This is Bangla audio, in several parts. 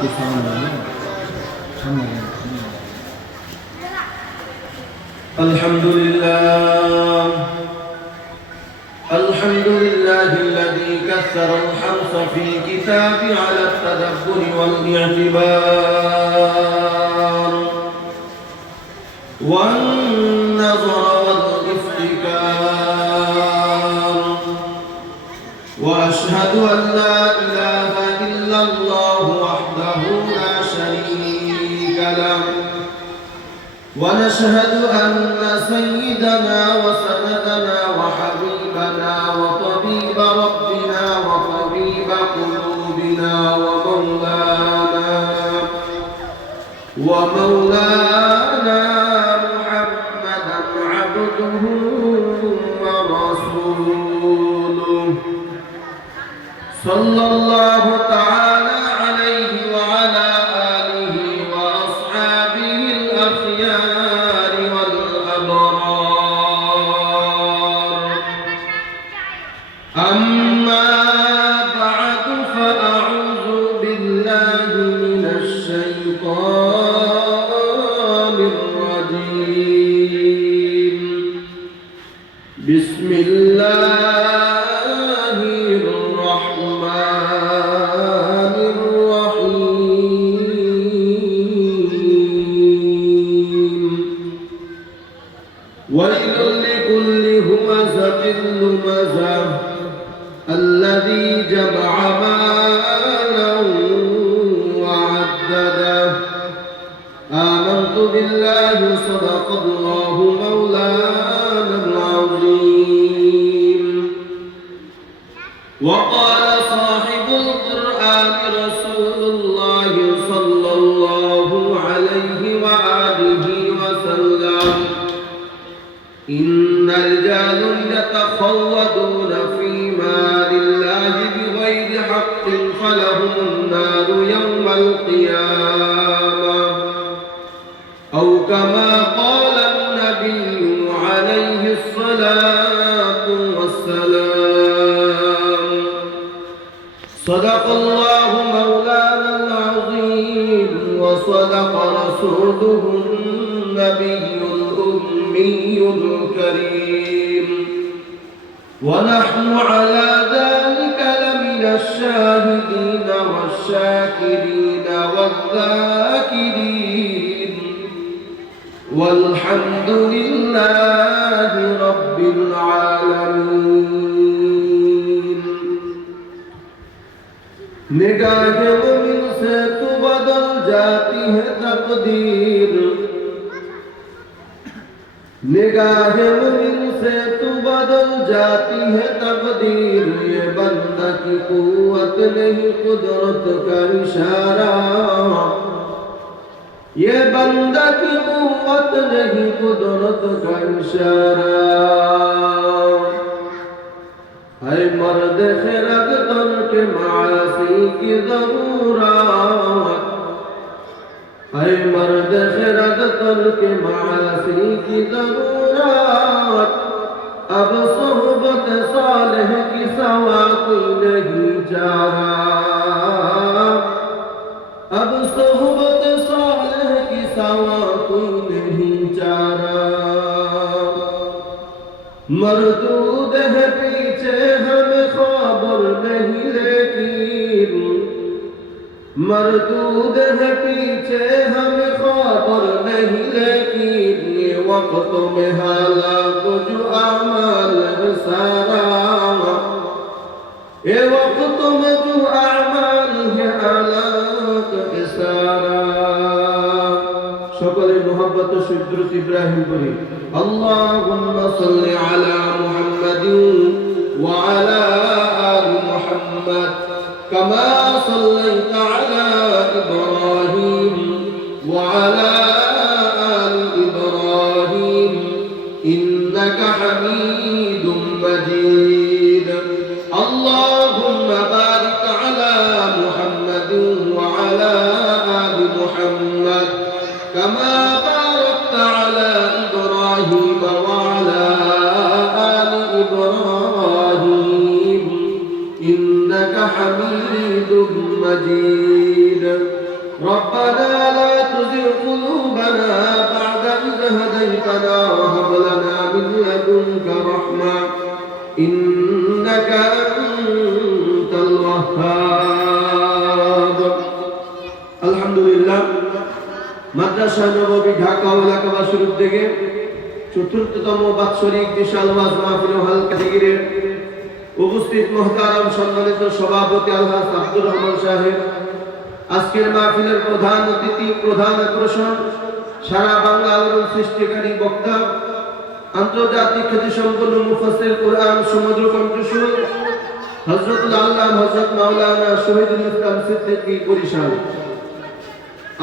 الحمد لله الذي كثر الحرص في الكتاب على التدبر والاعتبار والنظر والافتكار، وأشهد أن لا إله إلا الله وحده لا شريك له، ونشهد أن سيدنا وسندنا وحبيبنا وطبيب ربنا وطبيب قلوبنا ومولانا محمدا عبده ورسوله، صلى الله تعالى عليه وعلى آله وأصحابه الأخيار والأبرار. أما بعد، فأعوذ بالله من الشيطان الرجيم. بسم الله الرحمن الرحيم. ويل لكل همزة لمزة الذي جمع مالا وعدده. آمنت بالله، صدق الله مولانا العظيم. وقال صاحب القرآن رسول الله صلى الله عليه وآله وسلم: إن رجال يتخوضون في مال الله بغير حق فلهم النار يوم القيامة، أو كما قال النبي عليه الصلاة والسلام. صدق الله مولانا العظيم، وصدق رسوله النبي الأمي الكريم، ونحن على ذلك لمن الشاهدين والشاكرين والذاكرين، والحمد لله رب العالمين. निगाह मुमिन से तो बदल जाती है तकदीर, निगाह मुमिन से तो बदल जाती है तकदीर। ये बंदा की कुव्वत नहीं, कुदरत का इशारा। ये बंदा की कुव्वत नहीं, कुदरत का इशारा। है मर्द खिरद तर के मासी की ज़रूरत, है मर्द खिरद तर के मासी की ज़रूरत। अब सोहबत सालेह की सवा कोई नहीं चाहा, अब सोहबत सालेह की सवा कोई नहीं चाहा। मरदूद है पीछे हमें खबर नहीं, लेकिन मरदूद है पीछे हमें खबर नहीं, लेकिन ये वक्त में हालात जो अमाल है सारा, ये वक्त में जो अमाल है हालात है सारा। সকলের মোহাব্বত সুদরত ইব্রাহিম করি। আল্লাহুম্মা সাল্লি আলা মুহাম্মাদিন ওয়া আলা আলি মুহাম্মাদ কামা সাল্লাইতা আলা ইব্রাহিম ওয়া আলা আলি ইব্রাহিম ইন্নাকা হামিদুম মাজিদ। আল্লাহুম্মা বারিক আলা মুহাম্মাদিন ওয়া আলা আলি মুহাম্মাদ كما باركت على إبراهيم وعلى آل إبراهيم إنك حميد مجيد. ربنا لا تزغ قلوبنا بعد إذ هديتنا وهب لنا من لدنك رحمة إنك أنت الوهاب الحمد لله মাদ্রাসা নববী ঢাকা এলাকাবাসীর উদ্যোগে চতুর্থতম বাৎসরিক বিশাল ওয়াজ মাহফিল ও হালকা জিকিরের উপস্থিত মুহতারাম সম্মানিত সভাপতি আলহাজ আব্দুর রহমান সাহেব, আজকের মাহফিলের প্রধান অতিথি, প্রধান আকর্ষণ, সারা বাংলা আলোড়ন সৃষ্টিকারী বক্তা, আন্তর্জাতিক খ্যাতিসম্পন্ন মুফাসসির কোরআন সমুদ্র কণ্ঠস্বর হযরতুল আল্লামা হযরত মাওলানা শহীদুল ইসলাম সিদ্দিকী বরিশাল।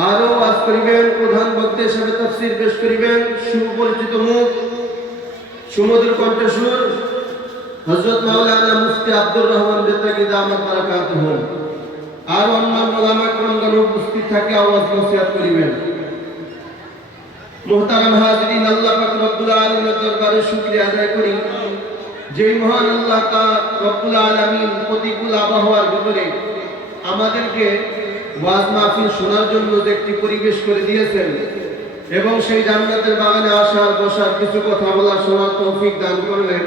আরো ওয়াজ করিবেন, প্রধান বক্তা হিসেবে তাফসীর পেশ করিবেন সুপরিচিত মুখ, সমুদ্র কণ্ঠস্বর হযরত মাওলানা মুফতি আব্দুর রহমান বেতাকি দামাত বারাকাতুহু। আর অন্যান্য ওলামা কেরামগণ উপস্থিত থাকে আওয়াজ নসিহত করিবেন। মুহতারাম হাজিরিন, আল্লাহ পাক রব্বুল আলামিনের দরবারে শুকরিয়া আদায় করি যে মহান আল্লাহ পাক রব্বুল আলামিন প্রতিকূল আবহাওয়ার ভিতরে আমাদেরকে ওয়াজ মাহফিল শোনার জন্য যে একটি পরিবেশ করে দিয়েছেন এবং সেই জান্নাতের বাগানে আসার বসার কিছু কথা বলার শোনার তৌফিক দান করলেন।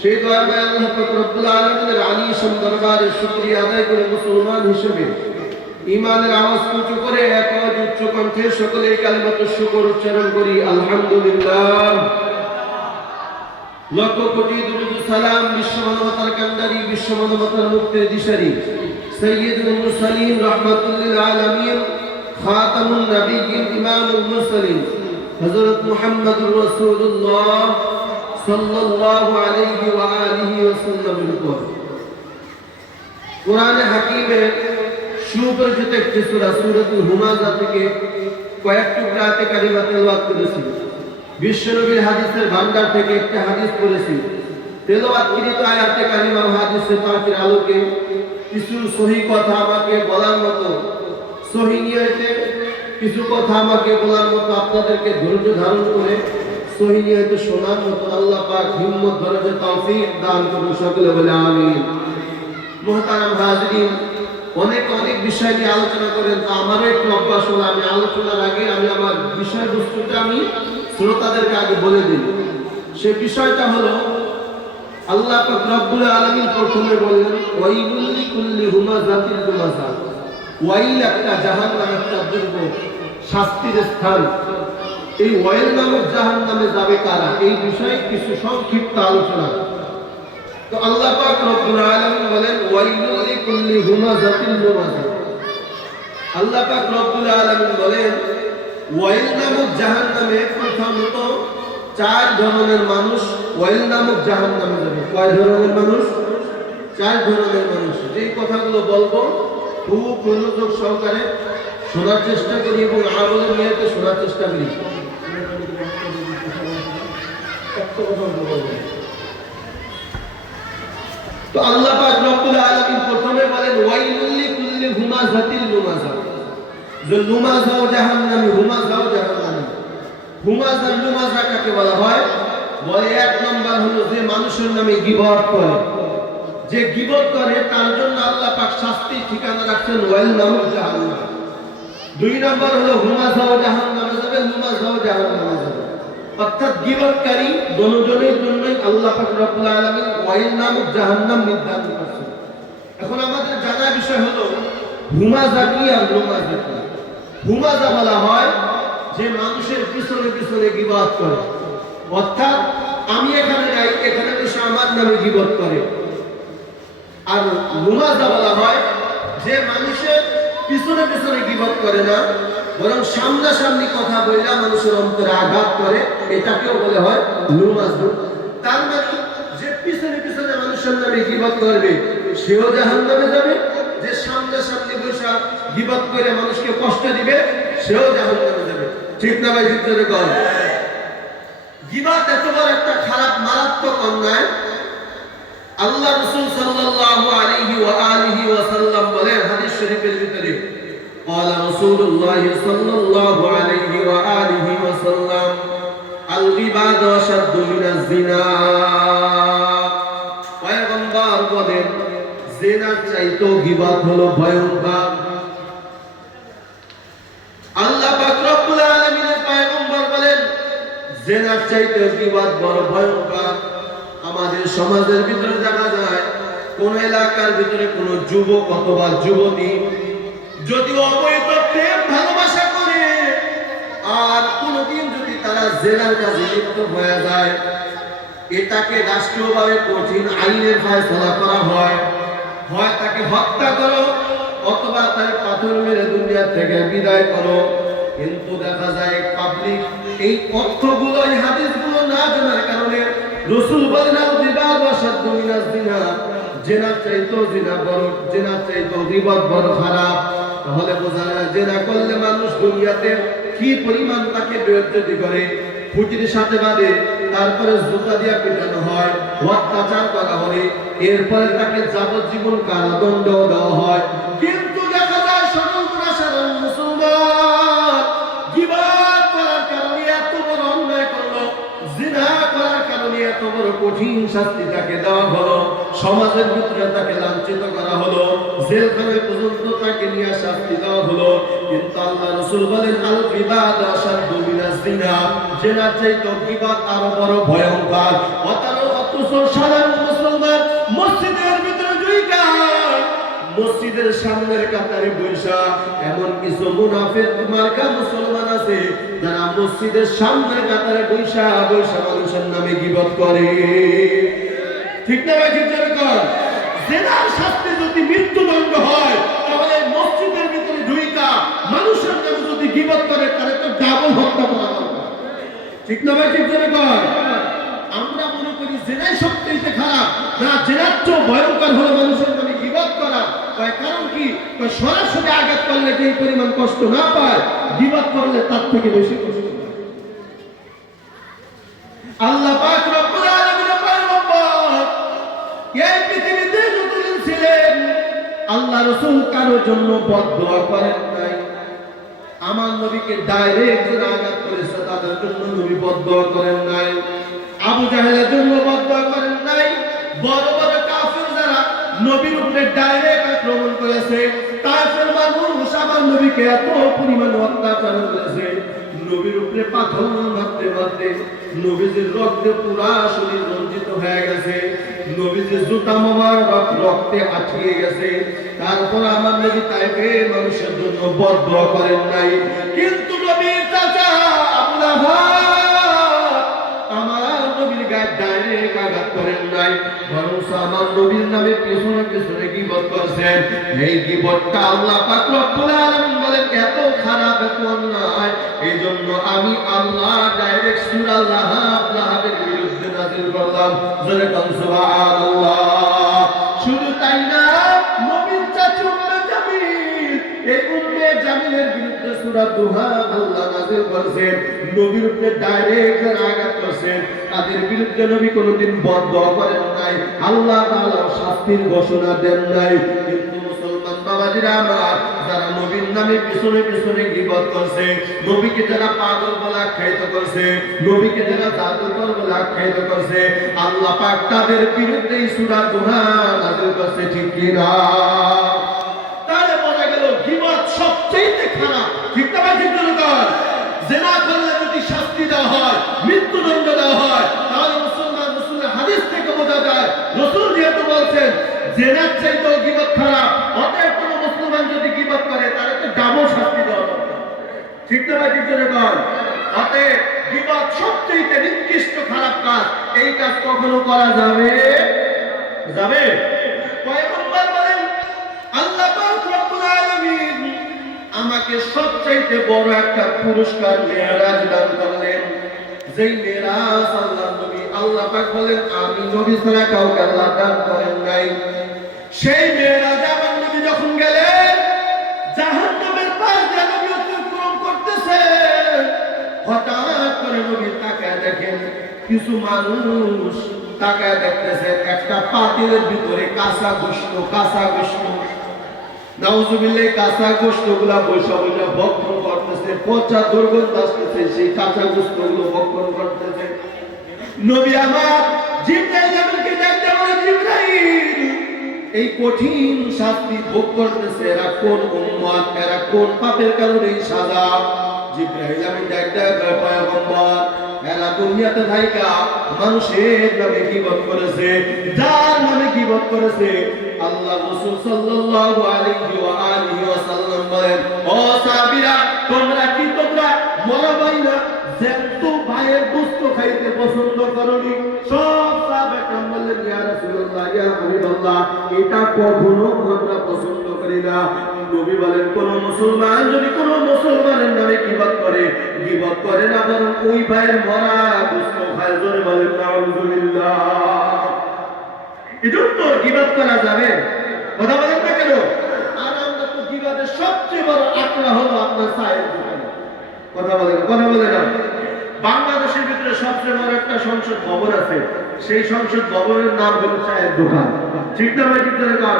সেই দয়াময় আল্লাহ পাক রব্বুল আলামিনের আলিশান দরবারে শুকরিয়া আদায় করে মুসলমান হিসেবে ঈমানের আওয়াজ উঁচু করে এক আওয়াজ উচ্চ কণ্ঠে সকলে কালিমাতুশ শুকর উচ্চারণ করি আলহামদুলিল্লাহ। লক্ষ কোটি দুরূদ সালাম বিশ্ব মানবতার কান্ডারি, বিশ্ব মানবতার মুক্তির দিশারি সাইয়্যিদুল মুরসালিন রাহমাতুল লিল আলামিন খাতামুন নবিয়্যিন ইমামুল মুরসালিন হযরত মুহাম্মদুর রাসূলুল্লাহ সাল্লাল্লাহু আলাইহি ওয়া আলিহি ওয়াসাল্লামের উপর কোরআনে হাকীমে সুপরিচিত একটি সূরা সূরাতুল হুমাযা থেকে কয়েক টুকরা আয়াতে কারিমা তেলাওয়াত করেছি। বিশ্বনবীর হাদিসের ভান্ডার থেকে একটি হাদিস পড়েছি। তেলাওয়াতকৃত আয়াতে কারিমা ও হাদিসে পাকের আলোকে কিছু সহি কথা আমাকে বলার মতো, সহি নিয়তে কিছু কথা আমাকে বলার মতো, আপনাদেরকে ধৈর্য ধারণ করে সহি নিয়তে শোনার মতো আল্লাহ পাক হিম্মত ধৈর্য তৌফিক দান করুন, সকলে বলে আমিন। মুহতারাম হাজিরিন, অনেক বিষয় নিয়ে আলোচনা করেন, তা আমারও একটু অভ্যাস হলো আমি আলোচনার আগে আমি আমার বিষয়বস্তুটা আমি শ্রোতাদেরকে আগে বলে দিই। সেই বিষয়টা হলো আল্লাহ পাক রব্বুল আলামিন প্রথমে বললেন ওয়াইলুল লিকুল্লি হুমাযাতিল লুমাযা। ওয়াইল একটা জাহান্নাম, একটা দুর্ভোগ, শাস্তির স্থান। এই ওয়াইল নামক জাহান্নামে যাবে কারা, এই বিষয়ে কিছু সংক্ষিপ্ত আলোচনা। তো আল্লাহ পাক রব্বুল আলামিন বলেন ওয়াইলুল লিকুল্লি হুমাযাতিল লুমাযা। আল্লাহ পাক রব্বুল আলামিন বলেন ওয়াইল নামক জাহান্নামে প্রথমত 4 ধরনের মানুষ ওয়াইল নামক জাহান্নামে যাবে। কয় ধরনের মানুষ? 4 ধরনের মানুষ। যেই কথাগুলো বলবো খুব মনোযোগ সহকারে শোনার চেষ্টা করি এবং আমলের নিয়তে শোনার চেষ্টা করি। তো আল্লাহ পাক রব্বুল আলামিন প্রথমে বলেন ওয়াইলুল লিকুল্লি হুমাযাতিল লুমাযা। যে লুমাযা ও জাহান্নামী, হুমাযা ও জাহান্নামী। হুমাযা লুমাযা কাকে বলা হয়? বলে 1 নাম্বার হলো যে মানুষের নামে গীবত করে। যে গীবত করে তার জন্য আল্লাহ পাক শাস্তি ঠিকানা রাখছেন ওয়াইল নামক জাহান্নাম। 2 নাম্বার হলো হুমাযা ও জাহান্নামে যাবে, লুমাযা ও জাহান্নামে যাবে। অর্থাৎ গীবতকারী দুজনের জন্যই আল্লাহ পাক রব্বুল আলামিন ওয়াইল নামক জাহান্নাম নির্ধারণ করেছেন। এখন আমাদের জানা বিষয় হলো হুমাযা কি আর লুমাযা কি। হুমাযা বলা হয় যে মানুষের পিছনে পিছনে গীবত করে, অর্থাৎ আমি এখানে নাই, এখানে বসে আমার নামে গীবত করে। আর লুমাযা বলা হয় যে মানুষের পিছনে পিছনে গীবত করে না, বরং সামনাসামনি কথা বইলা মানুষের অন্তরে আঘাত করে, এটাকেও বলে হয় লুমাযা। তার মানে যে পিছনে পিছনে মানুষের নামে গীবত করবে সেও জাহান্নামে যাবে, যে সামনাসামনি বসে গীবত করে মানুষকে কষ্ট দিবে সেও জাহান্নামে যাবে। ঠিক না ভাই? ঠিক করে কর। গীবত এত বড় একটা খারাপ মারাত্মক অন্যায়। আল্লাহ রাসূল সাল্লাল্লাহু আলাইহি ওয়া আলিহি ওয়াসাল্লাম বলেন হাদিস শরীফের ভিতরে قال رسول الله صلى الله عليه وآله وسلم الغيبة أشد من الزنا। পয়গম্বর বলেন জিনার চাইতেও গীবত হলো ভয়ঙ্কর। জেনার চাইতে গীবত বড় ভয়ঙ্কর। আমাদের সমাজের ভিতরে দেখা যায় কোন এলাকার ভিতরে কোন যুবক অথবা যুবতী যদি অবৈধ প্রেম ভালোবাসা করে আর কোনদিন যদি তারা জেনার কাজে লিপ্ত হয়ে যায়, এটাকে রাষ্ট্রীয়ভাবে কঠিন আইনের ফয়সালা করা হয়। হয় তাকে হত্যা করো অথবা তাকে পাথর মেরে দুনিয়া থেকে বিদায় করো। কিন্তু দেখা যায় পাবলিক এই তথ্যগুলো, এই হাদিসগুলো না জানার কারণে রাসূল বলেন আল-গীবাত ওয়াশাদ্দু মিনাজ জিনা, জিনা চাইতো জিনা বড়, জিনা চাইতো গীবত বড় খারাপ। তাহলে বোঝা যায় জিনা করলে মানুষ দুনিয়াতে কি পরিমাণ তাকে বেইজ্জতি করে, খুঁটির সাথে বাঁধে, তারপরে জুতা দিয়ে পিটানো হয়, অত্যাচার করা হয়, এরপরে তাকে যাবজ্জীবন কারাদণ্ড দেওয়া হয়। কিন্তু দেখা যায় সাধারণ মুসলমান গীবত করার কারণে এত বড় অন্যায় করলো, জিনা করার কারণে এত বড় কঠিন শাস্তি তাকে দেওয়া হলো, সমাজের ভিতরে তাকে লাঞ্ছিত করা হলো, জেলখানায় পর্যন্ত তাকে নিয়ে শাস্তি দেওয়া হলো। কিন্তু আল্লাহ রাসূল বলেন আল-গীবাত আশাদ্দু মিনাজ জিনা, জিনা চাইতে গীবত আরো বড় ভয়ঙ্কর। অথচ সাধারণ মুসলমান মসজিদের ভিতরে ঢুইকা মসজিদের সামনের কাতারে বৈশা এমন কিছু মুনাফিক মার্কা মুসলমান আছে যারা মসজিদের সামনের কাতারে বৈশা মানুষের নামে গীবত করে। ঠিক না ভাই? ঠিক না? জিনার শাস্তি যদি মৃত্যুদণ্ড হয়, তাহলে মসজিদের ভিতরে ঢুইকা মানুষের নামে যদি গীবত করে তাহলে তো ডাবল হত্যা করা দরকার। ঠিক না ভাই? ঠিক না? আমরা মনে করি জিনাই সবচেয়ে খারাপ, না জিনার চেয়ে ভয়ঙ্কর হলো মানুষের নামে গীবত করা। কারণ কি? সরাসরি আঘাত করলে যে পরিমাণ কষ্ট না পায়, গীবত করলে তার থেকে বেশি কষ্ট পায়। আল্লাহ পাক রব্বুল আলামিনের পয়গম্বর এই পৃথিবীতে যতদিন ছিলেন আল্লাহ রাসূল কারোর জন্য বদদোয়া করেন নাই। আমার নবীকে ডাইরেক্ট যারা আঘাত করেছে তাদের জন্য নবী বদদোয়া করেন নাই, আবু জাহেলের জন্য বদদোয়া করেন নাই। বড় বড় কাফির যারা নবীর উপরে ডাইরেক্ট আক্রমণ করেছে, কাফির মানুষ আমার নবীকে এত পরিমাণ অত্যাচার করেছে, নবীর উপরে পাথর মারতে মারতে নবীজির রক্তে পুরা শরীর রঞ্জিত হয়ে গেছে, নবীজির জুতা মোবারক রক্তে আটকে গেছে। তারপর আমার নবী তাইফে মানুষের জন্য বদদোয়া করেন নাই। কিন্তু নবীর চাচা আবু লাহাব আমার নবীর গায়ে ডাইরেক্ট আঘাত করেন নাই, বরং আমার নবীর নামে পেছনে পেছনে গীবত করছেন। এই গীবতটা আল্লাহ পাক রব্বুল আলামিন বলেন এত খারাপ, এত অন্যায়, এই জন্য আমি আল্লাহ ডাইরেক্ট সূরা লাহাবের বিরুদ্ধে নাযিল করলাম। জোরে কোন সুবহানাল্লাহ। শুধু তাই না, নবীর চাচা উম্মে জামিল, এই উম্মে জামিলের বিরুদ্ধে সূরা দুহা আল্লাহ নাযিল করেছেন। নবীর উপরে ডাইরেক্ট আঘাত করেছেন, তাদের বিরুদ্ধে নবী কোনদিন বদদোয়া করেন নাই, আল্লাহ তাআলা শাস্তির ঘোষণা দেন নাই। কিন্তু মুসলমান বাবাজিরা আমার, যারা নবীর নামে পিছনে পিছনে গীবত করছে, নবীকে যারা পাগল বলে আখ্যায়িত করছে, নবীকে যারা জাদুকর বলে আখ্যায়িত করছে, আল্লাহ পাক তাদের বিরুদ্ধে সূরা দুহা নাযিল করছে। ঠিক কি না? তাহলে বোঝা গেল গীবত সবচেয়ে খারাপ। ঠিক না ভাই? ঠিক না? জিনা করলে যদি শাস্তি দেওয়া হয়, মৃত্যুদণ্ড দেওয়া হয়, তাহলে মুসলমান রাসূলের হাদিস থেকে বোঝা যায় রাসূল যেহেতু বলছেন জিনার চাইতেও গীবত খারাপ, অতএব কোন মুসলমান যদি গীবত করে তাহলে তো ডাবল শাস্তি দেওয়া দরকার। ঠিক না ভাই? ঠিক না? অতএব গীবত সবচেয়ে নিকৃষ্ট খারাপ কাজ, এই কাজ কখনো করা যাবে যাবে? পয়গম্বর বলেন আল্লাহ পাক রব্বুল আলামিন আমাকে সবচাইতে বড় একটা পুরস্কার মেরাজ দান করলেন। যেই মেরাজ আল্লাহ পাক বলেন আমি নবী ছাড়া কাউকে আল্লাহ দান করেন নাই। সেই মেরাজে আমার নবী যখন গেলেন, জাহান্নামের পাশ দিয়ে নবী অতিক্রম করতেছে, হঠাৎ করে নবী তাকায় দেখেন কিছু মানুষ তাকায় দেখতেছে একটা পাতিলের ভিতরে কাঁচা গোশত, নাউজুবিল্লাহ, কাঁচা গোশতগুলা বৈশা বৈশা ভক্ষণ করতেছে, পচা দুর্গন্ধ আসতেছে, সেই কাঁচা গোশতগুলো ভক্ষণ করতেছে। নবী আমার জিবরাইল আমাকে ডাকতে বলে, জিবরাইল এই কঠিন শাস্তি ভোগ করতেছে, এরা কোন উম্মত, এরা কোন পাপের কারণে এই সাজা? জিবরাইল আমিন ডাকটা পয়গম্বর এরা দুনিয়াতে থাইকা মানুষের নামে গীবত করেছে, যার নামে গীবত করেছে আল্লাহ রাসূল সাল্লাল্লাহু আলাইহি ওয়া আলিহি ওয়াসাল্লাম বলেন, ও সাহাবীরা তোমরা মরা ভাই না যেহেতু ভাইয়ের গোশত খাইতে পছন্দ করনি? সব সাহাবায়ে বললেন, ইয়া রাসূলুল্লাহ, ইয়া হাবিবাল্লাহ, এটা কখনো আমরা পছন্দ করি না। নবী বলেন, কোন মুসলমান যদি কোন মুসলমানের নামে গীবত করে না, বরং ওই ভাইয়ের মরা গোশত খায়। জোরে বলেন নাউযুবিল্লাহ। এজন্য গীবত করা যাবে? কথা বলেন না কেন? আর আমরা তো গীবতের সবচেয়ে বড় আকড়া হলো আপনার চায়ের দোকান। কথা বলে না। বাংলাদেশের ভিতরে সবচেয়ে বড় একটা সংসদ ভবন আছে, সেই সংসদ ভবনের নাম হলো চায়ের দোকান। ঠিক না ভাই? ঠিক না?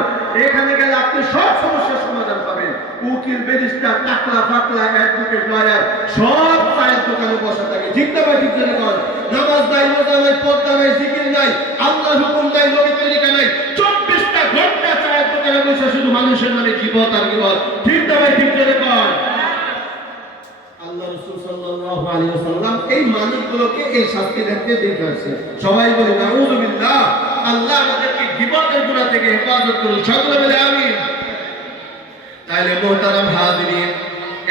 এখানে গেলে আপনি সব সমস্যার সমাধান পাবেন। উকিল, ব্যারিস্টার, টাকলা ফাকলা, অ্যাডভোকেট, লয়ার সব চায়ের দোকানে বসা থাকে। ঠিক না ভাই? ঠিক না? নামাজ নাই, রোজা নাই, পর্দা নাই, জিকির নাই, আল্লাহর হুকুম নাই, নবীর তরিকা নাই, 24টা ঘন্টা চায়ের দোকানে বসে শুধু মানুষের নামে গীবত আর গীবত। ঠিক না ভাই? ঠিক না? আল্লাহ রাসূল সাল্লাল্লাহু আলাইহি ওয়াসাল্লাম এই মানুষগুলোকে এই শাস্তি দেখতে দিয়েছে। সবাই বলি নাউযুবিল্লাহ। আল্লাহ আমাদেরকে গীবতের গুনাহ থেকে হেফাজত করুন। সকলে বলে আমিন। তাইলে মুহতারাম হাজিরিন,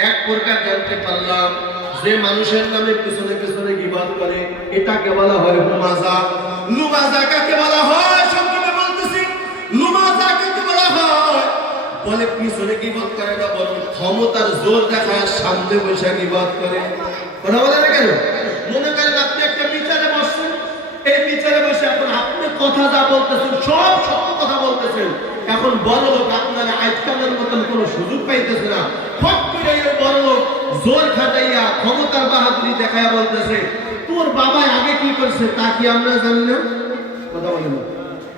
এক প্রকার জানতে পারলাম যে মানুষের নামে পিছনে পিছনে গীবত করে এটাকে বলা হয় লুমাজা। লুমাজা কাকে বলা হয়? সংক্ষেপে বলতেছি, লুমাজা কাকে বলা হয়? বলে পিছনে গীবত করে না, বরং ক্ষমতার জোর দেখায় সামনে বসে গীবত করে। কথা বলে না কেন? মনে করেন আপনি একটা বিচারে বসছেন, এই বিচারে বসে এখন আপনি কথা যা বলতেছেন সব সত্য কথা বলতেছেন। এখন বড় লোক আপনারা আজকালের মতন কোনো সুযোগ পাইতেছে না, ফট করে এই বড় লোক জোর খাটাইয়া ক্ষমতার বাহাদুরি দেখাইয়া বলতেছে, তোর বাবা আগে কি করছে তা কি আমরা জানি না? কথা বলে না।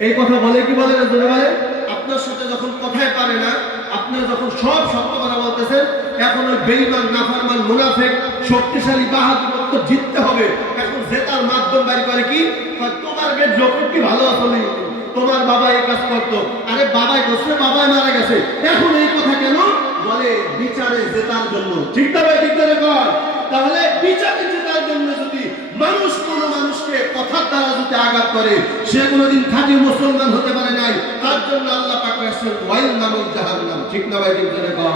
এই কথা বলে কি বলে না? জোরে বলে। আপনার সাথে যখন কথাই পারে না, আপনি যখন সব সত্য কথা বলতেছেন, এখন ওই বেঈমান, নাফরমান, মুনাফিক শক্তিশালী বাহাদুর তো জিততে হবে। এখন জেতার মাধ্যম বাড়ি করে কি? তোমার বেদ যখন কি ভালো আসলে তোমার বাবা এই কাজ করতো, আরে বাবাই করছে, বাবাই মারা গেছে, এখন এই কথা কেন বলে? বিচারে জেতার জন্য। ঠিক না ভাই? ঠিক না? তাহলে বিচারে জেতার জন্য যদি মানুষ কোন মানুষকে কথার দ্বারা যদি আঘাত করে, সে কোনোদিন খাঁটি মুসলমান হতে পারে নাই। তার জন্য আল্লাহ পাক রাখছেন ওয়াইল নামক জাহান্নাম। ঠিক না ভাই? ঠিক না?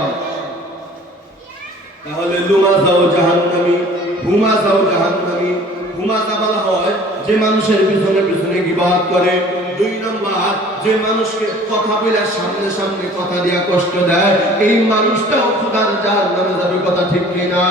তাহলে লুমাজাও জাহান্নামী, হুমাজাও জাহান্নামী। হুমাজা বলা হয় যে মানুষের পিছনে পিছনে গীবত করে। 2 নম্বর, যে মানুষকে কথা বলে সামনে সামনে কথা দিয়া কষ্ট দেয়, এই মানুষটাও খোদার জাহান্নামে যাবে। কথা ঠিক কিনা?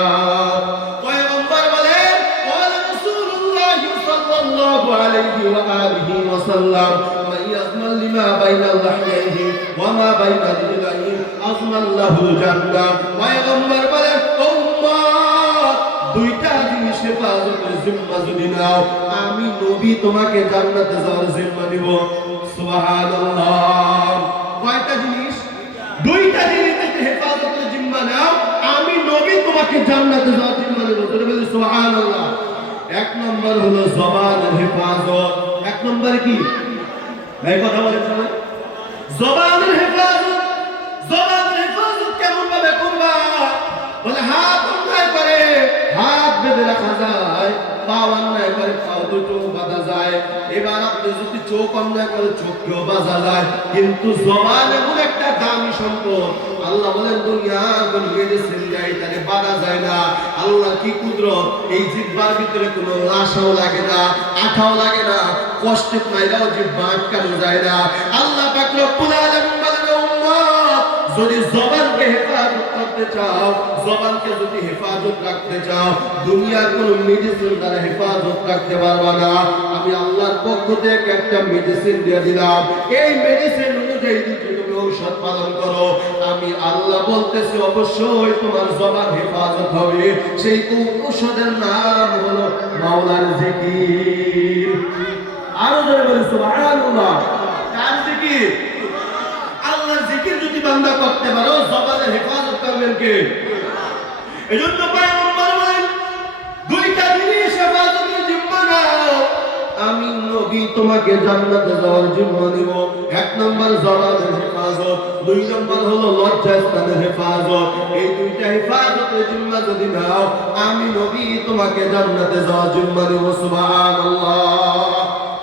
পয়গম্বর বলেন, ওয়া রাসূলুল্লাহ সাল্লাল্লাহু আলাইহি ওয়া আলিহি ওয়াসাল্লাম, মান ইয়াজমাল লিমা বাইনা লাহইহি ওয়া মা বাইনা রিজলাইহি আজমাল্লাহুল জান্নাহ। পয়গম্বর বলেন, উম্মত, দুইটা জিনিস হেফাজতের জিম্মা যদি নাও, আমি নবী তোমাকে জান্নাতে যাওয়ার জিম্মা নিব। সুবহানাল্লাহ। কয়টা জিনিস? দুইটা জিনিস যদি হেফাজতের জিম্মা নাও, আমি নবী তোমাকে জান্নাতে যাওয়ার জিম্মা নিব। বলি সুবহানাল্লাহ। 1 নম্বর হলো জবানের হেফাজত। 1 নম্বর কি? এই কথা বলেন সবাই। জবানের হেফাজত। জবানের হেফাজত কেমন ভাবে করবা? বলে হাত অন্যায় করে হাত বেঁধে রাখা যায়, পা অন্যায় করে পাও দুটো বাঁধা যায়। এবার আপনি যদি চোখ অন্যায় করে চোখকেও বাঁধা যায়। কিন্তু জবান এমন একটা দামি সম্পদ, আল্লাহ বলেন দুনিয়া কোন মেডিসিন দেয় তাকে বাঁধা যায় না। আল্লাহ কি কুদরত! এই জিহ্বার ভিতরে কোনো আশাও লাগে না, আঠাও লাগে না, কষ্টের মাইরাও জিহ্বা আটকানো যায় না। আল্লাহ পাক রব্বুল আলামিন বলেন, উম্মত, যদি জবানকে হেফাজত করতে চাও, জবানকে যদি হেফাজত রাখতে চাও, দুনিয়ার কোন মেডিসিন দ্বারা হেফাজত রাখতে পারবা না। আমি আল্লাহর পক্ষ থেকে একটা মেডিসিন দিয়ে দিলাম, এই মেডিসিন অনুযায়ী যদি তুমি ঔষধ পালন করো, আমি আল্লাহ বলতেছি অবশ্যই তোমার জবান হেফাজত হবে। সেই ঔষধের নাম হলো মাওলার জিকির। আরো জোরে বলি সুবহানাল্লাহ। কার জিকির? আল্লাহর জিকির যদি বান্দা করতে পারো, জবানের হেফাজত করবেন কে? এজন্য পয়গম্বর বলেন, দুইটা জিনিস হেফাজতের জিম্মা নাও, আমি নবী তোমাকে জান্নাতে যাওয়ার জিম্মা নিব। 1 নম্বর জবানের হেফাজত, 2 নম্বর হলো লজ্জাস্থানের হেফাজত। এই দুইটা হেফাজতের জিম্মা যদি নাও, আমি নবী তোমাকে জান্নাতে যাওয়ার জিম্মা নিব। সুবহানাল্লাহ।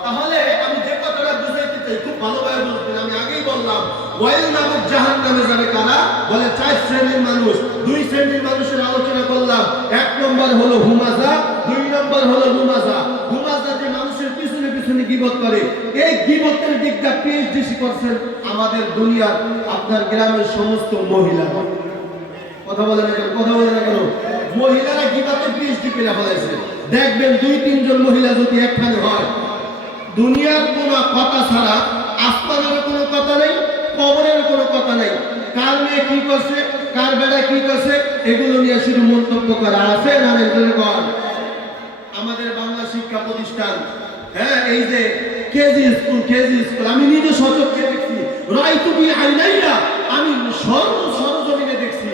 তাহলে আমি যে কথাটা বুঝাইতে চাই খুব ভালোভাবে বুঝবেন। আমি আগেই বললাম ওয়াইল নামক জাহান্নামে যাবে কারা? বলে 4 শ্রেণীর মানুষ। 2 শ্রেণীর মানুষের আলোচনা করলাম। 1 নম্বর হলো হুমাজা, 2 নম্বর হলো লুমাজা। হুমাজা যে মানুষের পিছনে পিছনে গীবত করে, এই গীবতের দিকটা পিএইচডি করছেন আমাদের দুনিয়ার আপনার গ্রামের সমস্ত মহিলা। কথা বলে না কেন? কথা বলে না কেন? মহিলারা গীবতের পিএইচডি করে ফেলাইছে। দেখবেন 2-3 জন মহিলা যদি একখানে হয়, দুনিয়ার কোনো কথা ছাড়া আসমানের কোনো কথা নেই, কবরের কোনো কথা নেই। কার মেয়ে কি করছে, কার বেটা কি করছে, এগুলো নিয়ে শুধু মন্তব্য করা আছে না? আমাদের বাংলা শিক্ষা প্রতিষ্ঠান, হ্যাঁ, এই যে কেজি স্কুল আমি নিজে সচক্ষে দেখছি, রাইতুবি আইনাইয়া, আমি সরজমিনে দেখছি।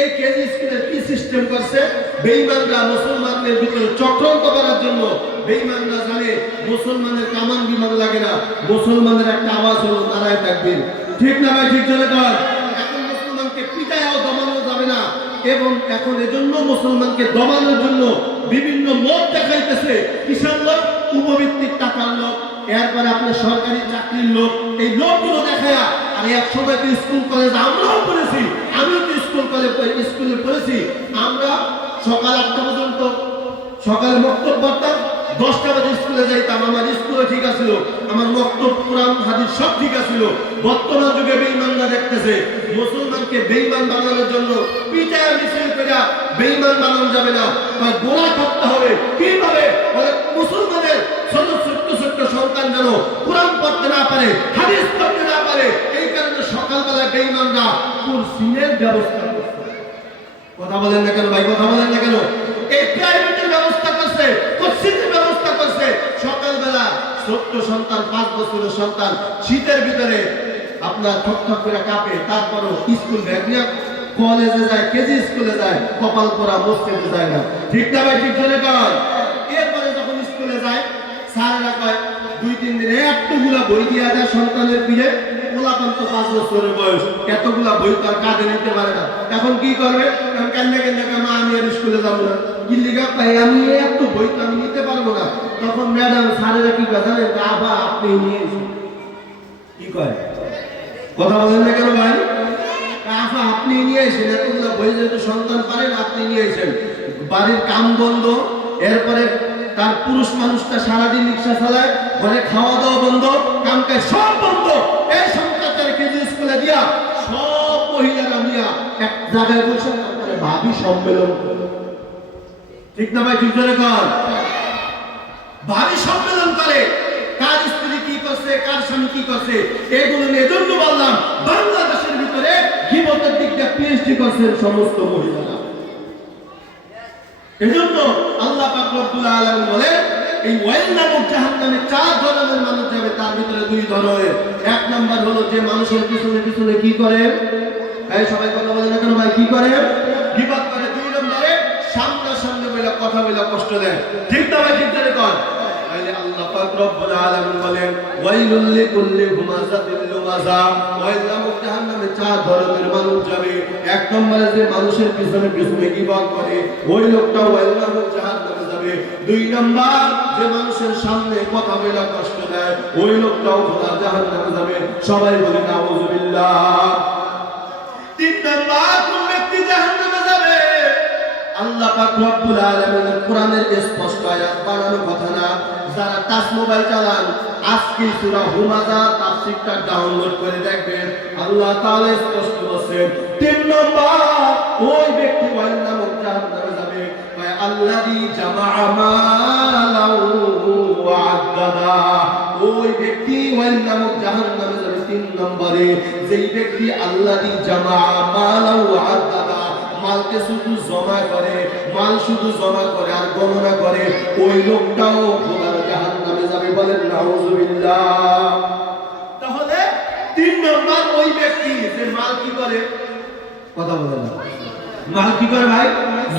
এই কেজি স্কুলের কি সিস্টেম করছে? বেঈমানরা মুসলমানদের ভিতরে চক্রান্ত করার জন্য, বেঈমানরা জানে মুসলমানের কামান বিমান লাগে না, মুসলমানের একটা আওয়াজ হলো নারায়ে তাকবীর। ঠিক না ভাই? ঠিক চলে কর। এখন মুসলমানকে পিটায়ও দমানো যাবে না, এবং এখন এজন্য মুসলমানকে দমানোর জন্য বিভিন্ন মত দেখাইতেছে। কিসের লোক? উপভিত্তিক টাকার লোক, এরপরে আপনার সরকারি চাকরির লোক। এই লোকগুলো দেখায়া, আর এক সময় তো স্কুল কলেজ আমরাও পড়েছি, আমিও তো স্কুলে পড়েছি। আমরা সকাল 8টা পর্যন্ত সকালে বক্তব্য করতাম, 10টা বাজে স্কুলে যাইতাম। আমার স্কুলে ঠিক আছিল, আমার বক্তব্য কোরআন হাদিস সব ঠিক আছিল। বর্তমান যুগে বেঈমানরা দেখতেছে মুসলমানকে বেঈমান বানানোর জন্য পিটায় মিছিল করে বেঈমান বানানো যাবে না, তার গোলা করতে হবে। কিভাবে? বলে মুসলমানের ছোট ছোট সন্তান যেন কোরআন পড়তে না পারে, হাদিস পড়তে না পারে, এই কারণে সকালবেলা বেঈমানরা কুরসিনের ব্যবস্থা করছে। কথা বলেন না কেন ভাই? কথা বলেন না কেন? এই প্রাইভেটের ব্যবস্থা করছে, কুরসিনের ব্যবস্থা করছে। সকালবেলা ছোট্ট সন্তান, 5 বছরের সন্তান, শীতের ভিতরে আপনার ঠকঠক করে কাঁপে, তারপরও স্কুল ব্যাগ নিয়ে কলেজে যায়, কেজি স্কুলে যায়, কপাল পরা মসজিদে যায় না। ঠিক না ভাই? ঠিক চলে কর। এরপরে যখন স্কুলে যায়, স্যারেরা কয় 2-3 দিনে এতগুলা বই দিয়ে দেয় সন্তানের পিঠে। পোলাপান তো 5 বছরের বয়স, এতগুলা বই তো আর কাঁধে নিতে পারে না। এখন কি করবে? কান্না মা আমি আর স্কুলে যাবো না। গিল্লিগা পাই আমি এত বই তো আমি নিতে পারবো না। তখন ম্যাডাম স্যারেরা কি কথা জানেন? আবা আপনি নিয়ে এসেছেন। কি করে? কথা বলেন না কেন ভাই? আফা আপনি নিয়ে এসেছেন, এতগুলো বই যেহেতু সন্তান পারেন, আপনি নিয়ে এসেছেন। বাড়ির কাম বন্ধ, এরপরে তার পুরুষ মানুষটা সারাদিন রিক্সা চালায়, ঘরে খাওয়া দাওয়া বন্ধ, কাম কাজ সব বন্ধ। এই সন্তানটার কেজি স্কুলে দিয়া সব মহিলারা মিয়া এক জায়গায় বসে তারপরে ভাবি সম্মেলন। ঠিক না ভাই? ঠিক করে কর। ভাবি সম্মেলন করে, কার স্ত্রী কি করছে, কার স্বামী কি করছে, এগুলো নিয়ে। জন্য বললাম বাংলাদেশের ভিতরে গীবতের দিকটা পিএইচডি করছেন সমস্ত মহিলারা। এজন্য আল্লাহ পাক রব্বুল আলামিন বলে এই ওয়াইল নামক জাহান্নামে 4 ধরনের মানুষ যাবে, তার ভিতরে 2 ধরনের। 1 নাম্বার হলো যে মানুষের পিছনে পিছনে কি করে, এই সবাই কথা বলে না কেন ভাই? কি করে? গীবত করে। 2 নম্বরে সামনে সামনে বলে কথা বলে কষ্ট দেয়। ঠিক না ভাই? ঠিক করে কর। তাহলে আল্লাহ পাক রব্বুল আলামিন বলেন ওয়াইলুল লিকুল্লি হুমাযাতিল লুমাযা, ওয়াইল নামক জাহান্নামে 4 ধরনের মানুষ যাবে। 1 নম্বরে যে মানুষের পিছনে পিছনে গীবত করে, ওই লোকটা ওয়াইল নামক জাহান্নামে যাবে। 2 নম্বর যে মানুষের সামনে কথা বলে কষ্ট দেয়, ওই লোকটাও খোদার জাহান্নামে যাবে। সবাই বলে নাউযুবিল্লাহ। 3 নম্বর কোন ব্যক্তি জাহান্নামে যাবে? আল্লাহ পাক রব্বুল আলামিনের কোরআনের স্পষ্ট আয়াত, বানানো কথা না। যারা টাচ মোবাইল চালান, আজকে সূরা হুমাযা তাফসীরটা ডাউনলোড করে দেখবেন। আল্লাহ তাআলা স্পষ্ট বলেছেন 3 নম্বর ওই ব্যক্তি ওয়াইল নামক জাহান্নামে যাবে। আল্লাযী জামাআ মালাউ ওয়া আদ্দাদা, ওই ব্যক্তি ওয়াইল নামক জাহান্নামে যাবে। 3 নম্বরে যেই ব্যক্তি আল্লাযী জামাআ মালাউ ওয়া আদ্দাদা, মালকে শুধু জমা করে, মাল শুধু জমা করে আর গণনা করে, ওই লোকটাও খোদার জাহান্নামে যাবে। বলেন নাউযুবিল্লাহ। তাহলে 3 নম্বর ওই ব্যক্তি যে মাল কি করে, কথা বলেন না, মাল কি করে ভাই?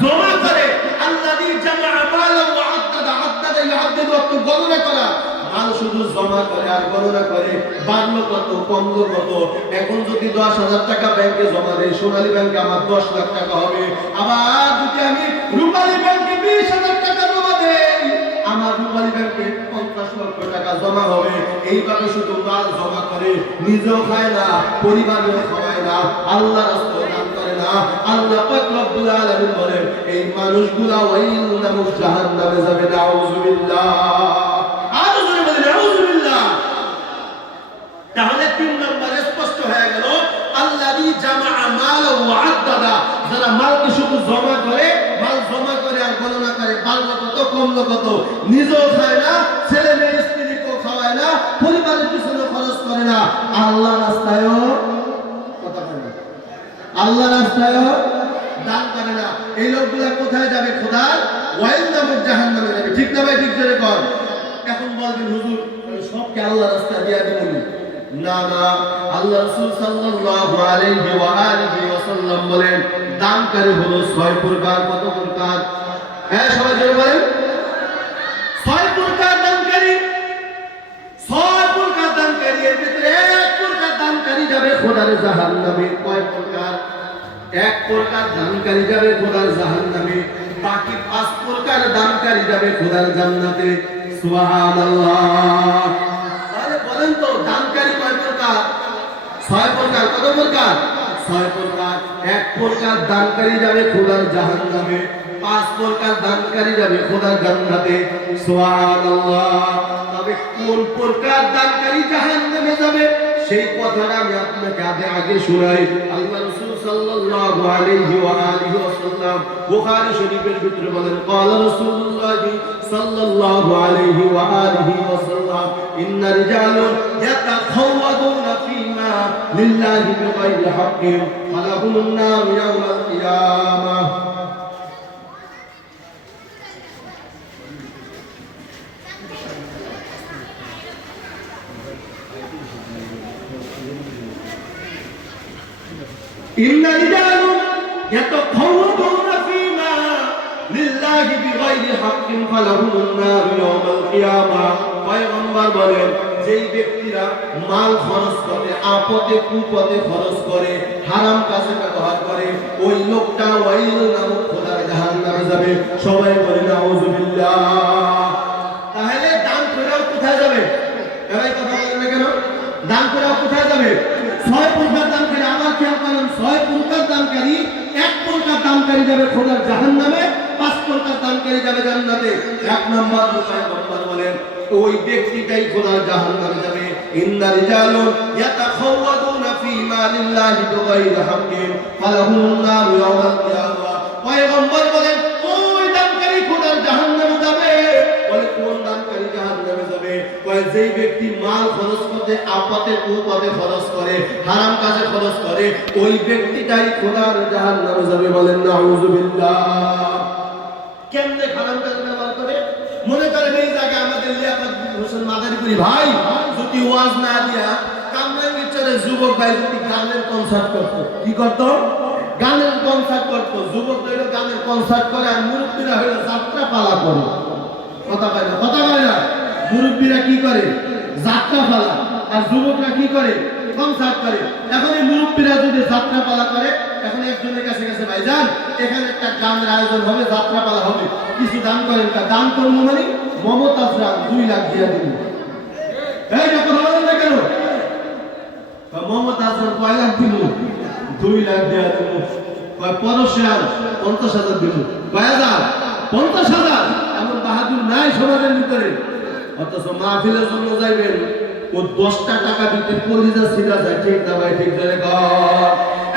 জমা করে। আল্লাযী জামাআ মালা ওয়া আদ্দাদা, আদ্দাদা ইয়াদ্দাদু, গণনা করা। মাল শুধু জমা করে আর গণনা করে, বাড়লো কত কমলো কত। এখন যদি 10,000 টাকা ব্যাংকে জমা দেই, সোনালী ব্যাংকে আমার 10 লাখ টাকা হবে। আবার যদি আমি রূপালী ব্যাংকে 20,000 টাকা জমা দেই, আমার রূপালী ব্যাংকে 50 লক্ষ টাকা জমা হবে। এইভাবে শুধু মাল জমা করে, নিজেও খায় না, পরিবারেও খাওয়ায় না, আল্লাহ রাস্তায় দান করে না। আল্লাহ পাক রব্বুল আলামিন বলেন এই মানুষগুলা ওয়াইল নামক জাহান্নামে যাবে। নাউযুবিল্লাহ, আরো জোরে বলেন নাউযুবিল্লাহ। তাহলে 3 নম্বর স্পষ্ট হয়ে গেল, আল্লাযী জামাআ মালা ওয়া আদ্দাদা, যারা মালকে শুধু জমা করে, মাল জমা করে আর গণনা করে, বাড়লো কত কমলো কত, নিজেও খায় না, ছেলে মেয়ে স্ত্রীকেও খাওয়ায় না, পরিবারের পিছনে খরচ করে না, আল্লাহ রাস্তায়ও কথা বলে না, আল্লাহ রাস্তায়ও দান করে না। এই লোকগুলা কোথায় যাবে? খোদার ওয়াইল নামক জাহান্নামে যাবে। ঠিক না ভাই? ঠিক জোরে কর। এখন বলবেন হুজুর সবকে আল্লাহ রাস্তায় দিয়া দিবেন? না না, আল্লাহ রাসূল সাল্লাল্লাহু আলাইহি ওয়া আলিহি ওয়াসাল্লাম বলেন দানকারী হলো 6 প্রকার। কত প্রকার? হ্যাঁ সবাই জোরে বলেন। 6 প্রকার দানকারী, 6 প্রকার দানকারী। এর ভিতরে 1 প্রকার দানকারী যাবে খোদার জাহান্নামে। কয় প্রকার? 1 প্রকার দানকারী যাবে খোদার জাহান্নামে, বাকি 5 প্রকার দানকারী যাবে খোদার জান্নাতে। সুবহানাল্লাহ। তাহলে বলেন তো দানকারী কয় প্রকার? 6 প্রকার। কত প্রকার? 6 প্রকার। 1 প্রকার দানকারী যাবে খোদার জাহান্নামে, 5 প্রকার দানকারী যাবে খোদার জান্নাতে। সুবহানাল্লাহ। তবে কোন প্রকার দানকারী জাহান্নামে যাবে সেই কথাটা আমি আপনাকে আগে শোনাই। আল্লাহ রাসূল সাল্লাল্লাহু আলাইহি ওয়া আলিহি ওয়াসাল্লাম বুখারী শরীফের ভিতরে বলেন, ক্বালা রাসূলুল্লাহ সাল্লাল্লাহু আলাইহি ওয়া আলিহি ওয়াসাল্লাম, ইন্না রিজালান ইয়াতাখাওয়াদুনা ফীমা লিল্লাহি বিগাইরি হাক্কিন ফালাহুমুন নার ইয়াওমাল কিয়ামাহ। ইন্না রিজালান ইয়াতাখাওয়াদুনা ফীমা লিল্লাহি বিগাইরি হাক্কিন ফালাহুমুন নার ইয়াওমাল কিয়ামাহ। পয়গম্বর বলেন যেই ব্যক্তিরা মাল খরচ করে, আপদে কুপদে খরচ করে, হারাম কাজে ব্যবহার করে, ওই লোকটা ওয়াইল নামক খোদার জাহান্নামে যাবে। সবাই বলে নাউযুবিল্লাহ। তাহলে দান করেও কোথায় যাবে? এরাই কথা বলেন না কেন? দান করেও কোথায় যাবে? 6 প্রকার দানকারী। আবার খেয়াল করেন, 6 প্রকার দানকারী, 1 প্রকার দানকারী যাবে খোদার জাহান্নামে, 5 প্রকার দানকারী যাবে জান্নাতে। 1 নম্বর পয়গম্বর বলেন ওই ব্যক্তিটাই খোদার জাহান্নামে যাবে। ইন্না রিজালান ইয়াতাখাওয়াদুনা ফী মালিল্লাহি বিগাইরি হাক্কিন ফালাহুমুন নার ইয়াওমাল কিয়ামাহ। পয়গম্বর বলেন ওই দানকারী খোদার জাহান্নামে যাবে। বলে কোন দানকারী জাহান্নামে যাবে? কয় যেই ব্যক্তি মাল খরচ করতে, আপদে কুপদে খরচ করে, হারাম কাজে খরচ করে, ওই ব্যক্তিটাই খোদার জাহান্নামে যাবে। বলেন নাউযুবিল্লাহ। কেমনে হারাম কাজে ব্যবহার করে? মনে করেন এই জায়গায় আমাদের লিয়াকত হোসেন মাদারীপুরি ভাই যদি ওয়াজ না দিয়া কামরাঙ্গীরচরে যুবক ভাই যদি গানের কনসার্ট করতো, কি করতো? গানের কনসার্ট করতো। যুবক হইলো গানের কনসার্ট করে আর মুরব্বীরা হইলো যাত্রা পালা করে। কথা কয় না? কথা কয় না? মুরব্বীরা কি করে? যাত্রা পালা। আর যুবকরা কি করে? কনসার্ট করে। এখন এই মুরব্বীরা যদি যাত্রা পালা করে, এখন একজনের কাছে কাছে ভাইজান এখানে একটা গানের আয়োজন হবে, যাত্রা পালা হবে, কিছু দান করেন। দান করবো মানে মমতাজ রান 2 লাখ দিয়ে দিন। এই কথা বলেন না কেন? মমতাজ রান 1 লাখ দিব, 2 লাখ দিয়ে দিব। পরশে আর 50,000 দিব। 50,000 এমন বাহাদুর নাই সমাজের ভিতরে। অথচ মাহফিলের জন্য যাইবেন ও 10টা টাকা দিতে কলিজা ছিঁড়া যায়। ঠিক না ভাই? ঠিক করে কর।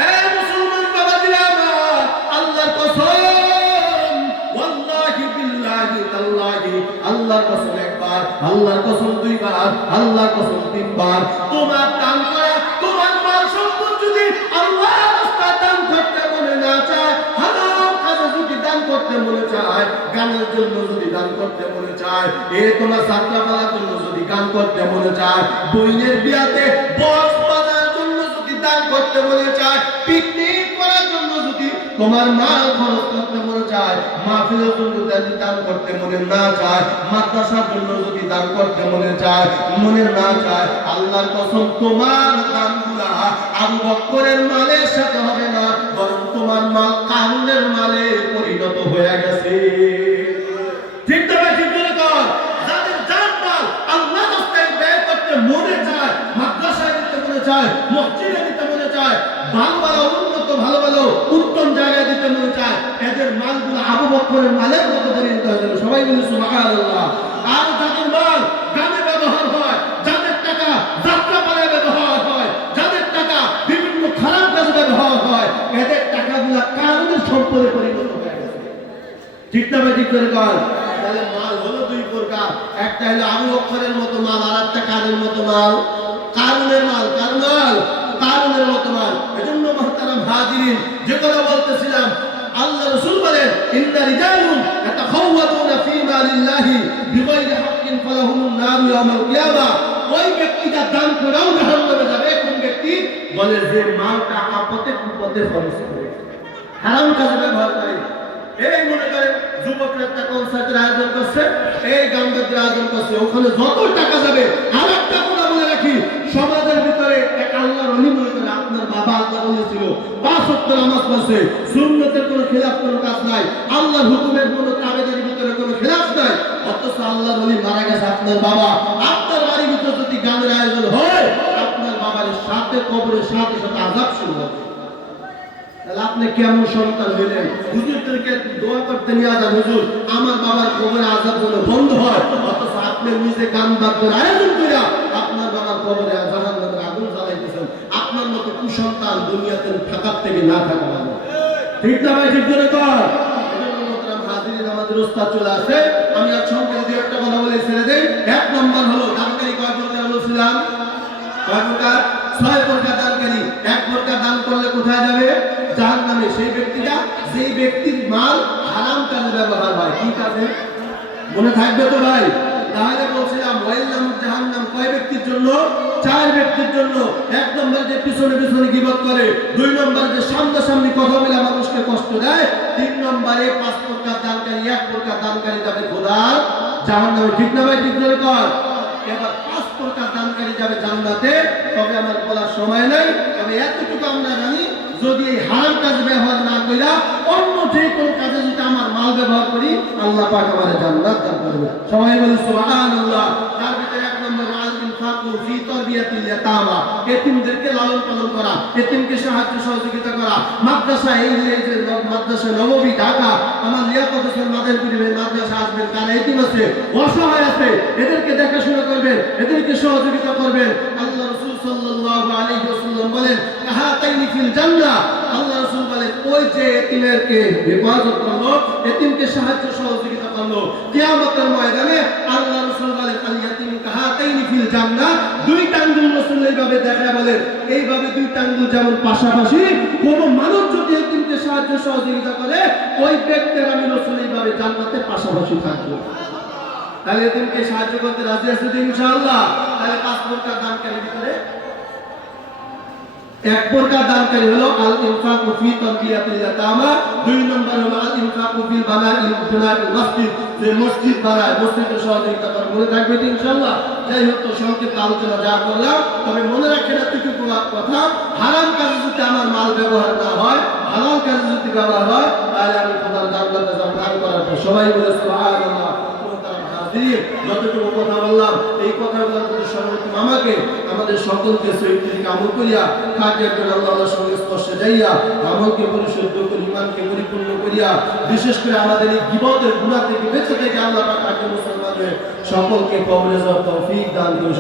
এই মুসলমান বাবাজিরা আমার, আল্লাহর কসম, ওয়াল্লাহি বিল্লাহি তাল্লাহি, আল্লাহর কসম একবার, আল্লাহর কসম 2 বার, আল্লাহর কসম 3 বার, তোমার দান করা, তোমার মাল সম্পদ যদি আল্লাহর রাস্তায় দান করতে মনে না চায়, হারাম কাজে যদি দান করতে মনে চায়, গানের জন্য যদি দান করতে মনে চায়, তোমার যাত্রা পালার জন্য যদি গান করতে মনে চায়, বইনের বিয়াতে বক্স বাজার জন্য যদি দান করতে মনে চায়, পিকনিক করার জন্য যদি তোমার মাল খরচ করতে মনে চায়, মাহফিলের জন্য যদি দান করতে মনে না চায়, মাদ্রাসার জন্য যদি দান করতে মনে চায়, মনে না চায়, আল্লাহর কসম তোমার দানগুলা আবু বকরের মালের সাথে হবে না, বরং তোমার মাল কারুনের মালে পরিণত হয়ে গেছে। ঠিক তবে ঠিক করে কর, যাদের জান মাল আল্লাহ রাস্তায় ব্যয় করতে মনে চায়, মাদ্রাসায় দিতে মনে চায়, মসজিদে দিতে মনে চায়, ভালো ভালো উন্নত ভালো ভালো উত্তম জায়গায় দিতে মনে চায়, এদের মালগুলো আবু বকরের মালের মতো পরিণত হয়ে যাবে। সবাই বলে সুবহানাল্লাহ। আর যাদের মাল গানে ব্যবহার হয়, যাদের টাকা যাত্রা পালায় ব্যবহার হয়, যাদের টাকা বিভিন্ন খারাপ কাজে ব্যবহার হয়, এদের টাকাগুলো কারুনের সম্পদে পরিণত হয়ে গেছে। ঠিক না ভাই? ঠিক করে কর। তাহলে মাল হলো দুই প্রকার, একটা হলো আবু বকরের মতো মাল, আর একটা কাদের মতো মাল? কারুনের মাল। কার মাল? কারুনের মতো মাল। এজন্য মুহতারাম হাজিরিন, যে কথা বলতেছিলাম, আল্লাহ রাসূল বলেন, ইন্না রিজালুন ইয়াতাখাওয়াদুনা ফি মালিল্লাহি বিগাইরি হাক্কিন ফালাহুমুন নারু ইয়াউমাল কিয়ামা। ওই ব্যক্তিটা দান করেও জাহান্নামে যাবে। কোন ব্যক্তি? বলে যে মালটা আপদে বিপদে খরচ করে, হারাম কাজে ব্যবহার করে। এই মনে করেন যুবকরা একটা কনসার্টের আয়োজন করছে, এই গানবাদ্যের আয়োজন করছে, ওখানে যত টাকা যাবে। আর একটা কথা বলে রাখি, সমাজের ভিতরে এক আল্লাহর ওলি মনে করে আপনার বাবা আল্লাহর ওলি ছিল, 5 ওয়াক্ত নামাজ পড়ছে, সুন্নতের কোনো খেলাফ কোনো কাজ নাই, আল্লাহর হুকুমের কোনো তাবেদারির ভিতরে কোনো খেলাফ নাই, অথচ আল্লাহর ওলি মারা গেছে আপনার বাবা। আপনার বাড়ির ভিতরে যদি গানের আয়োজন হয়, আপনার বাবার সাথে কবরের সাথে সাথে আযাব শুরু হবে। তাহলে আপনি কেমন সন্তান হইলেন? হুজুরদেরকে দোয়া করতে নিয়ে যান, হুজুর আমার বাবার কবরে আযাব যেন বন্ধ হয়, অথচ আপনি নিজে গান বাদ্যের আয়োজন কইরা আপনার বাবার কবরে জাহান্নামের আগুন জ্বালাইতেছেন। আপনার মতো কুসন্তান দুনিয়াতে থাকার থেকে না থাকা ভালো। ঠিক না ভাই? ঠিক করে কর। এজন্য মুহতারাম হাজিরিন, আমাদের ওস্তাদ চলে আসে, আমি আর সংক্ষেপে দুই একটা কথা বলে ছেড়ে দেই। এক নম্বর হলো দানকারী কয় প্রকার বলছিলাম? কয় প্রকার? 6 প্রকার দানকারী। এক প্রকার দান করলে কোথায় যাবে? জাহান্নামে। সেই ব্যক্তিটা, যেই ব্যক্তির মাল হারাম কাজে ব্যবহার হয়। কি কাজে? মনে থাকবে তো ভাই? তাহলে বলছিলাম ওয়াইলাম জাহান্নাম কয় ব্যক্তির জন্য? 4 ব্যক্তির জন্য। এক নম্বর যে পিছনে পিছনে গীবত করে, 2 নম্বর যে সামনাসামনি কথা বলে মানুষকে কষ্ট দেয়, 3 নম্বরে 5 প্রকার দানকারী। 1 প্রকার দানকারী যাবে খোদার জাহান্নামে। ঠিক না ভাই? ঠিক করে কর। এবার 5 প্রকার দানকারী যাবে জান্নাতে। তবে আমার বলার সময় নাই, তবে এতটুকু আমরা জানি, যদি এই হারাম কাজ ব্যবহার না কইরা অন্য যে কোনো কাজে যদি আমার মাল ব্যবহার করি, আল্লাহ পাক আমারে জান্নাত দান করবে। সবাই বলি সুবহানাল্লাহ। তার ভিতরে 1 নম্বর আল ইনফাকু ফি তারবিয়াতিল ইয়াতামা, এতিমদেরকে লালন পালন করা, এতিমকে সাহায্য সহযোগিতা করা। মাদ্রাসা, এই যে মাদ্রাসা নববী ঢাকা, আমার লিয়াকত হোসেন মাদারীপুরের মাদ্রাসা আসবেন, কারা এতিম আছে, অসহায় আছে, এদেরকে দেখাশোনা করবেন, এদেরকে সহযোগিতা করবেন। আল্লাহ রাসূল সাল্লাল্লাহু আলাইহি ওয়াসাল্লাম বলেন, কাহাতাইনি ফিল জান্নাহ। আল্লাহ রাসূল বলেন, ওই যে এতিমকে হেফাজত করলো, এতিমকে সাহায্য সহযোগিতা করলো, কিয়ামতের ময়দানে আল্লাহ রাসূল বলেন, আল ইয়াতিম কাহাতাইনি ফিল জান্নাহ। 2টা আঙ্গুল রাসূল এইভাবে দেখায় বলেন, এইভাবে 2টা আঙ্গুল যেমন পাশাপাশি, কোন মানুষ যদি এতিমকে সাহায্য সহযোগিতা করে, ওই ব্যক্তির আমি রাসূল এইভাবে জান্নাতে পাশাপাশি থাকবো। তাহলে এতিমকে সাহায্য করতে রাজি আছি তো ইনশাআল্লাহ? তাহলে 5 প্রকার দানকারীর ভিতরে 1 প্রকার দানকারী হলো আল ইনফাকু ফি তারবিয়াতিল ইয়াতামা। 2 নম্বর হলো আল ইনফাকু ফিল বানাইল মসজিদ, যে মসজিদ বানায়, মসজিদে সহযোগিতা করে। মনে থাকবে তো ইনশাআল্লাহ? যাই হোক, তো সংক্ষিপ্ত আলোচনা যা করলাম, তবে মনে রাখেন এতটুকু কথা, হারাম কাজে যদি আমার মাল ব্যবহার না হয়, হালাল কাজে যদি ব্যবহার হয়, তাহলে আমি খোদার জান্নাতে যাব দান করার পর। সবাই বলে সুবহানাল্লাহ। যতটুকু কথা বললাম, এই কথাগুলোর প্রতি সর্বোত্তম আমাকে, আমাদের সকলকে সহিত আমল করিয়া কাজে একজন আল্লাহর সঙ্গে স্পর্শে যাইয়া আমলকে পরিশুদ্ধ করি, ইমানকে পরিপূর্ণ করিয়া, বিশেষ করে আমাদের এই গীবতের গুনাহ থেকে বেঁচে থেকে আল্লাহ পাক মুসলমানদের সকলকে কবরে যাওয়ার তৌফিক দান করুন।